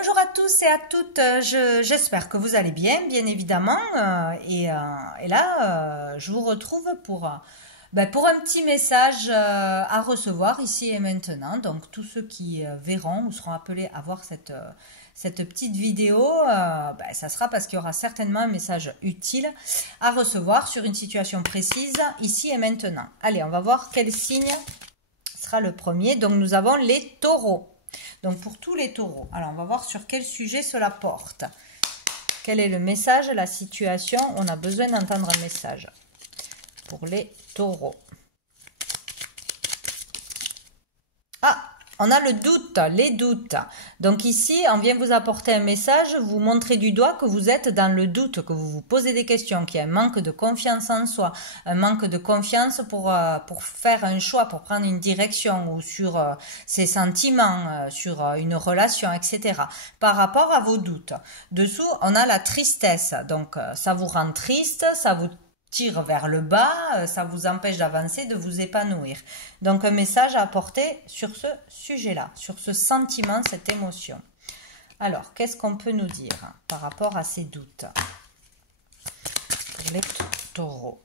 Bonjour à tous et à toutes, j'espère que vous allez bien, bien évidemment. Et là, je vous retrouve pour un petit message à recevoir ici et maintenant. Donc, tous ceux qui verront ou seront appelés à voir cette petite vidéo, ça sera parce qu'il y aura certainement un message utile à recevoir sur une situation précise ici et maintenant. Allez, on va voir quel signe sera le premier. Donc, nous avons les taureaux. Donc, pour tous les taureaux, alors on va voir sur quel sujet cela porte. Quel est le message, la situation? On a besoin d'entendre un message pour les taureaux. Ah, on a le doute, les doutes. Donc ici, on vient vous apporter un message, vous montrer du doigt que vous êtes dans le doute, que vous vous posez des questions, qu'il y a un manque de confiance en soi, un manque de confiance pour faire un choix, pour prendre une direction ou sur ses sentiments, sur une relation, etc. Par rapport à vos doutes. Dessous, on a la tristesse. Donc, ça vous rend triste, ça vous tire vers le bas, ça vous empêche d'avancer, de vous épanouir. Donc un message à apporter sur ce sujet-là, sur ce sentiment, cette émotion. Alors, qu'est-ce qu'on peut nous dire par rapport à ces doutes pour les taureaux?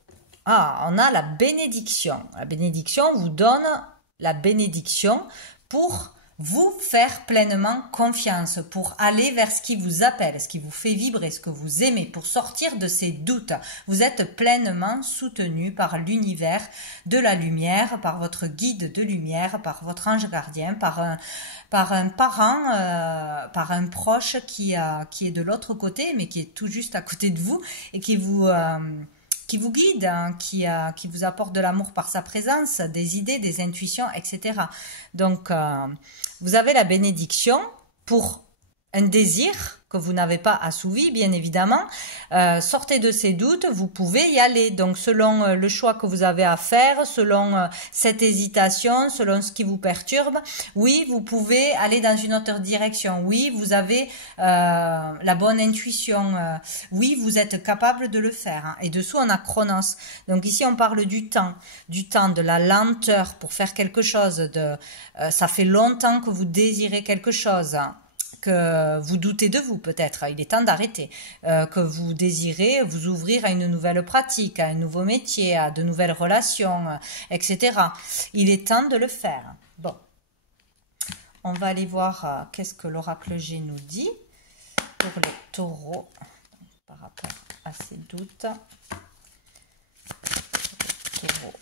Ah, on a la bénédiction. La bénédiction vous donne la bénédiction pour vous faire pleinement confiance, pour aller vers ce qui vous appelle, ce qui vous fait vibrer, ce que vous aimez, pour sortir de ces doutes. Vous êtes pleinement soutenu par l'univers de la lumière, par votre guide de lumière, par votre ange gardien, par un parent, par un proche qui est de l'autre côté, mais qui est tout juste à côté de vous et qui vous guide, hein, qui vous apporte de l'amour par sa présence, des idées, des intuitions, etc. Donc, vous avez la bénédiction pour un désir que vous n'avez pas assouvi, bien évidemment. Sortez de ces doutes, vous pouvez y aller. Donc, selon le choix que vous avez à faire, selon cette hésitation, selon ce qui vous perturbe, oui, vous pouvez aller dans une autre direction. Oui, vous avez la bonne intuition. Oui, vous êtes capable de le faire. Hein. Et dessous, on a Chronos. Donc, ici, on parle du temps, de la lenteur pour faire quelque chose. Ça fait longtemps que vous désirez quelque chose. Hein. Que vous doutez de vous peut-être, il est temps d'arrêter, que vous désirez vous ouvrir à une nouvelle pratique, à un nouveau métier, à de nouvelles relations, etc. Il est temps de le faire. Bon, on va aller voir qu'est-ce que l'oracle G nous dit pour les taureaux par rapport à ces doutes. Taureaux.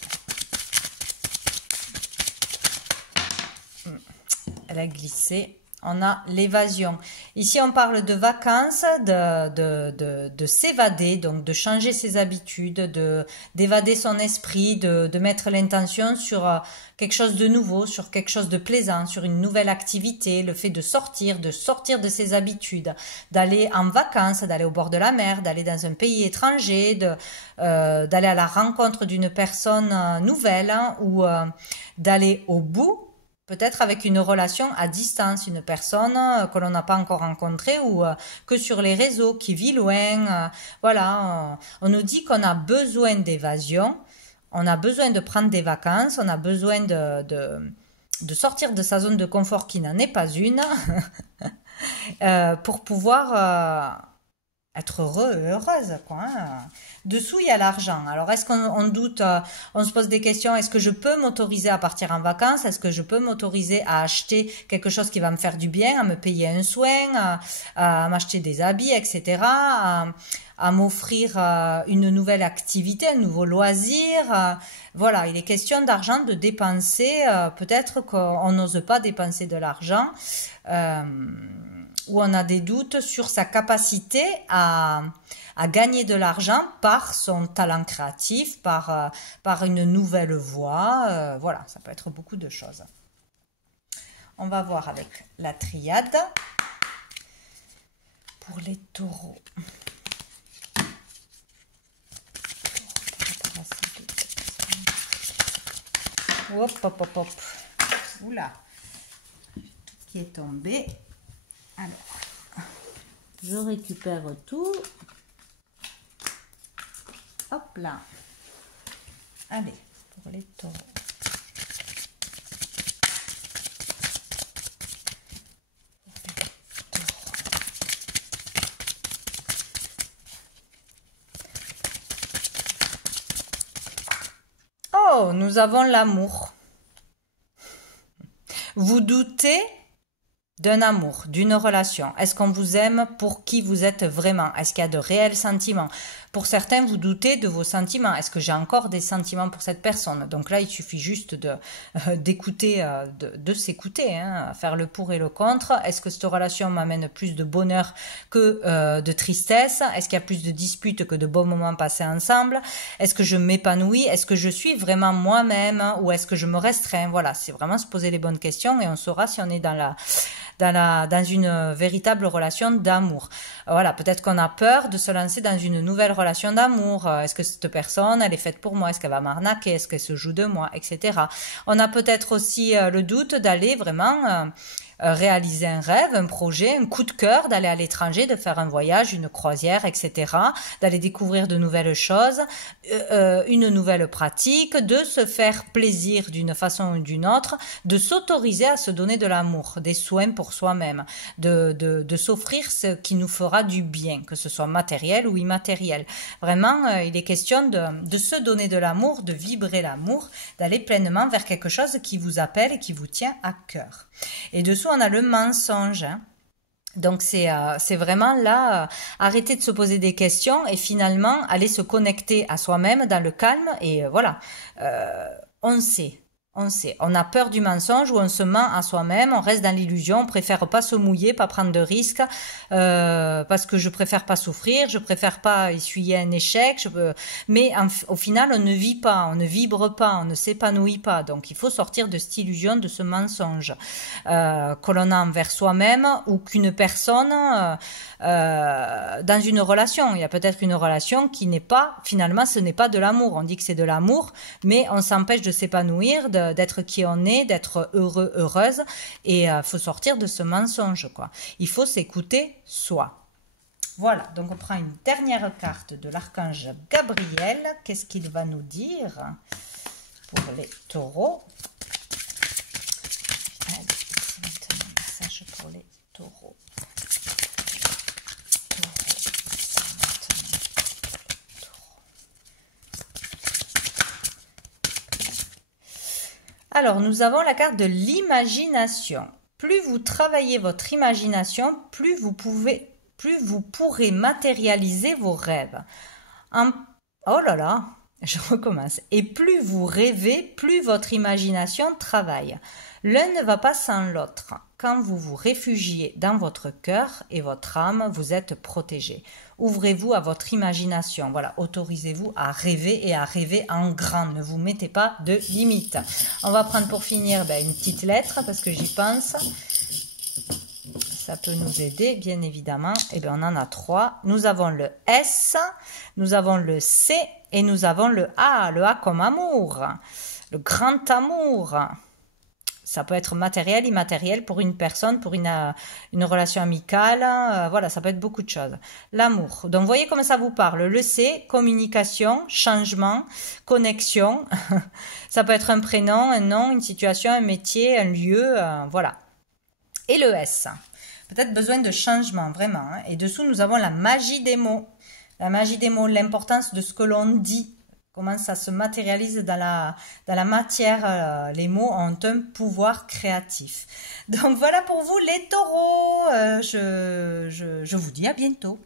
Elle a glissé. On a l'évasion. Ici, on parle de vacances, de s'évader, donc de changer ses habitudes, d'évader son esprit, de mettre l'intention sur quelque chose de nouveau, sur quelque chose de plaisant, sur une nouvelle activité, le fait de sortir de ses habitudes, d'aller en vacances, d'aller au bord de la mer, d'aller dans un pays étranger, d'aller à la rencontre d'une personne nouvelle, hein, ou d'aller au bout. Peut-être avec une relation à distance, une personne que l'on n'a pas encore rencontrée ou que sur les réseaux, qui vit loin. Voilà, on nous dit qu'on a besoin d'évasion, on a besoin de prendre des vacances, on a besoin de sortir de sa zone de confort qui n'en est pas une pour pouvoir être heureux et heureuse, quoi. Hein. Dessous, il y a l'argent. Alors, est-ce qu'on doute, on se pose des questions, est-ce que je peux m'autoriser à partir en vacances? Est-ce que je peux m'autoriser à acheter quelque chose qui va me faire du bien, à me payer un soin, à m'acheter des habits, etc., à m'offrir une nouvelle activité, un nouveau loisir? Voilà, il est question d'argent, de dépenser. Peut-être qu'on n'ose pas dépenser de l'argent. Où on a des doutes sur sa capacité à gagner de l'argent par son talent créatif, par une nouvelle voie. Voilà, ça peut être beaucoup de choses. On va voir avec la triade pour les taureaux. Hop, hop, hop, hop. Oula, qui est tombé. Alors, je récupère tout. Hop là. Allez, pour les taureaux. Oh, nous avons l'amour. Vous doutez d'un amour, d'une relation. Est-ce qu'on vous aime pour qui vous êtes vraiment? Est-ce qu'il y a de réels sentiments? Pour certains, vous doutez de vos sentiments. Est-ce que j'ai encore des sentiments pour cette personne? Donc là, il suffit juste d'écouter, de s'écouter, hein, faire le pour et le contre. Est-ce que cette relation m'amène plus de bonheur que de tristesse? Est-ce qu'il y a plus de disputes que de bons moments passés ensemble? Est-ce que je m'épanouis? Est-ce que je suis vraiment moi-même ou est-ce que je me restreins? Voilà, c'est vraiment se poser les bonnes questions et on saura si on est dans une véritable relation d'amour. Voilà, peut-être qu'on a peur de se lancer dans une nouvelle relation d'amour. Est-ce que cette personne, elle est faite pour moi? Est-ce qu'elle va m'arnaquer? Est-ce qu'elle se joue de moi? Etc. On a peut-être aussi le doute d'aller vraiment réaliser un rêve, un projet, un coup de cœur, d'aller à l'étranger, de faire un voyage, une croisière, etc., d'aller découvrir de nouvelles choses, une nouvelle pratique, de se faire plaisir d'une façon ou d'une autre, de s'autoriser à se donner de l'amour, des soins pour soi-même, de s'offrir ce qui nous fera du bien, que ce soit matériel ou immatériel. Vraiment, il est question de se donner de l'amour, de vibrer l'amour, d'aller pleinement vers quelque chose qui vous appelle et qui vous tient à cœur. Et dessous, on a le mensonge. Hein. Donc c'est vraiment là, arrêter de se poser des questions et finalement aller se connecter à soi-même dans le calme et voilà, on sait. On a peur du mensonge ou on se ment à soi-même, on reste dans l'illusion, on préfère pas se mouiller, pas prendre de risques, parce que je préfère pas souffrir, je préfère pas essuyer un échec, mais au final on ne vit pas, on ne vibre pas, on ne s'épanouit pas, donc il faut sortir de cette illusion, de ce mensonge que l'on a envers soi-même ou qu'une personne dans une relation. Il y a peut-être une relation qui n'est pas, finalement ce n'est pas de l'amour, on dit que c'est de l'amour, mais on s'empêche de s'épanouir, d'être qui on est, d'être heureux, heureuse, et faut sortir de ce mensonge, quoi. Il faut s'écouter soi. Voilà, donc on prend une dernière carte de l'archange Gabriel. Qu'est-ce qu'il va nous dire pour les taureaux? Allez, c'est maintenant un message pour les taureaux. Alors, nous avons la carte de l'imagination. Plus vous travaillez votre imagination, plus vous pourrez matérialiser vos rêves. Oh là là, je recommence. Et plus vous rêvez, plus votre imagination travaille. L'un ne va pas sans l'autre. Quand vous vous réfugiez dans votre cœur et votre âme, vous êtes protégé. Ouvrez-vous à votre imagination. Voilà, autorisez-vous à rêver et à rêver en grand. Ne vous mettez pas de limites. On va prendre pour finir une petite lettre parce que j'y pense. Ça peut nous aider, bien évidemment. Eh bien, on en a 3. Nous avons le S, nous avons le C et nous avons le A comme amour. Le grand amour. Ça peut être matériel, immatériel pour une personne, pour une relation amicale. Voilà, ça peut être beaucoup de choses. L'amour. Donc, voyez comment ça vous parle. Le C, communication, changement, connexion. Ça peut être un prénom, un nom, une situation, un métier, un lieu. Voilà. Et le S. Peut-être besoin de changement, vraiment. Hein. Et dessous, nous avons la magie des mots. La magie des mots, l'importance de ce que l'on dit. Comment ça se matérialise dans la matière. Les mots ont un pouvoir créatif. Donc voilà pour vous les taureaux. Je vous dis à bientôt.